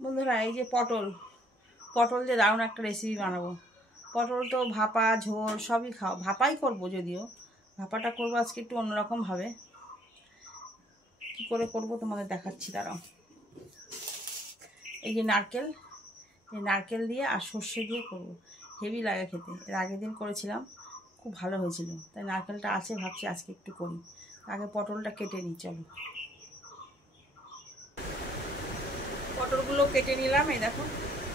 বন্ধুরা, এই যে পটল দিয়ে দারুণ একটা রেসিপি বানাবো। পটল তো ভাপা ঝোল সবই খাও, ভাপাই করব, যদিও ভাপাটা করবো আজকে একটু অন্যরকমভাবে। কী করে করবো তোমাদের দেখাচ্ছি, দাঁড়াও। এই যে নারকেল দিয়ে আর সর্ষে দিয়ে করবো, হেভি লাগে খেতে। এর আগের দিন করেছিলাম, খুব ভালো হয়েছিল, তাই নারকেলটা আছে, ভাবছি আজকে একটু করি। আগে পটলটা কেটে নিই, চলো। পটলগুলো কেটে নিলাম, এই দেখো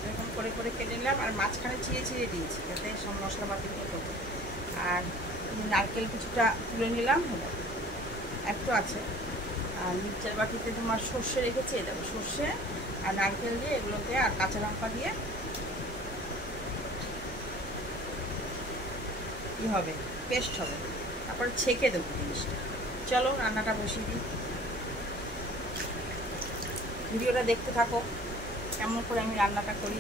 এরকম করে করে কেটে নিলাম, আর মাঝখানে ছিঁড়ে দিয়েছি যাতে সব মশলাপাতিগুলো করবো। আর নারকেল কিছুটা তুলে নিলাম, একটু আছে। আর মিক্সচার বাটিতে তোমার সর্ষে রেখেছি, দেখো সর্ষে আর নারকেল দিয়ে এগুলোকে আর কাঁচা লঙ্কা দিয়ে কী হবে, পেস্ট হবে, তারপর ছেঁকে দেবো জিনিসটা। চলো রান্নাটা বসিয়ে দিই, ভিডিওটা দেখতে থাকো কেমন করে আমি রান্নাটা করি।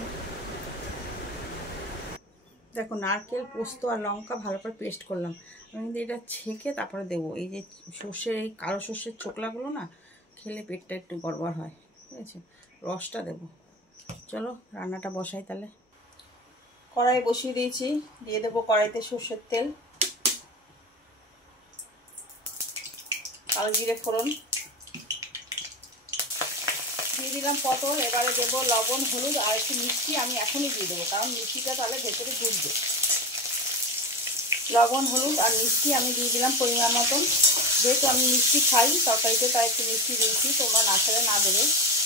দেখো নারকেল, পোস্ত আর লঙ্কা ভালো করে পেস্ট করলাম। আমি কিন্তু এটা ছেঁকে তারপরে দেবো। এই যে সর্ষের, এই কালো সর্ষের ছোকলাগুলো না খেলে পেটটা একটু গড়বড় হয়, ঠিক আছে, রসটা দেবো। চলো রান্নাটা বসাই তাহলে। কড়াই বসিয়ে দিয়েছি, দিয়ে দেবো কড়াইতে সর্ষের তেল, কালো জিরে ফোড়ন, দিয়ে দিলাম পটল। এবারে দেবো লবণ, হলুদ আর একটু মিষ্টি। আমি এখনই দিয়ে দেবো, কারণ মিষ্টিটা তাহলে ভেতরে ঢুকবে। লবণ, হলুদ আর মিষ্টি আমি দিয়ে দিলাম পরিমাণ মতন। যেহেতু আমি মিষ্টি খাই তরকারিতে, তাই একটু মিষ্টি দিয়েছি, তোমরা না খেলে না দেবে।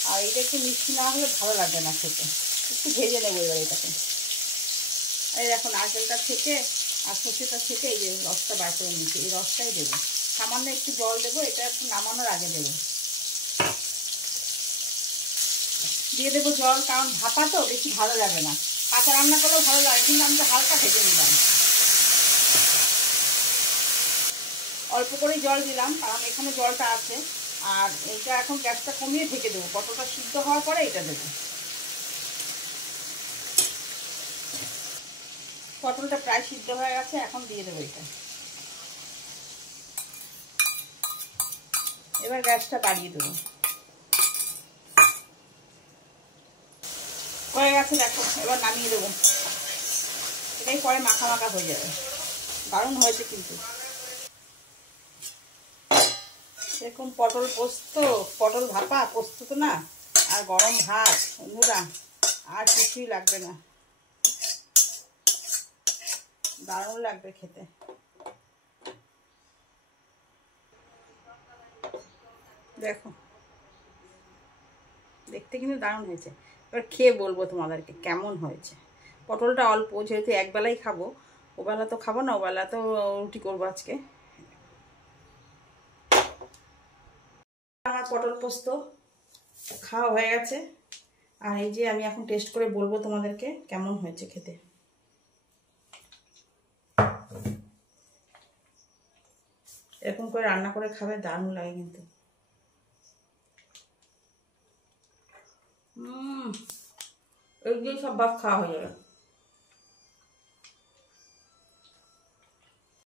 আর এটা একটু মিষ্টি না হলে ভালো লাগবে না খেতে। একটু ভেজে নেবো এবার এটাকে। এই দেখো নারকেলটা থেকে আর সর্ষেটা থেকে এই যে রসটা বার করে নিচ্ছি, এই রসটাই দেবো। সামান্য একটু জল দেবো, এটা একটু নামানোর আগে দেবো। দিয়ে দেবো জল, কারণ ভাপা তো বেশি ভালো লাগে না, কাঁচা রান্না করলেও ভালো লাগে, কিন্তু আমি তো হালকা ভেজে নিলাম। অল্প করেই জল দিলাম, কারণ এখানে জলটা আছে। আর এটা এখন গ্যাসটা কমিয়ে ঢেকে দেবো, পটলটা সিদ্ধ হওয়ার পরে এটা দেবো। পটলটা প্রায় সিদ্ধ হয়ে গেছে, এখন দিয়ে দেবো এটা। এবার গ্যাসটা বাড়িয়ে দেবো। হয়ে গেছে দেখো, এবার নামিয়ে দেবো। এটাই পরে মাখা মাখা হয়ে যাবে। দারুণ হয়েছে কিন্তু। এরকম পটল পোস্ত, পটল ভাপা, পোস্ত তো না, আর গরম ভাত, বন্ধুরা আর কিছুই লাগবে না, দারুণ লাগবে খেতে। দেখো দেখতে কিন্তু দারুণ হয়েছে। এবার খেয়ে বলবো তোমাদেরকে কেমন হয়েছে। পটলটা অল্প, যেহেতু একবেলাই খাবো, ওবেলা তো খাবো না, ওবেলা তো রুটি করবো আজকে। আমার পটল পোস্ত খাওয়া হয়ে গেছে, আর এই যে আমি এখন টেস্ট করে বলবো তোমাদেরকে কেমন হয়েছে খেতে। এরকম করে রান্না করে খাবে, দারুণ লাগে কিন্তু। এই দিয়ে সব ভাত খাওয়া হয়ে যাবে।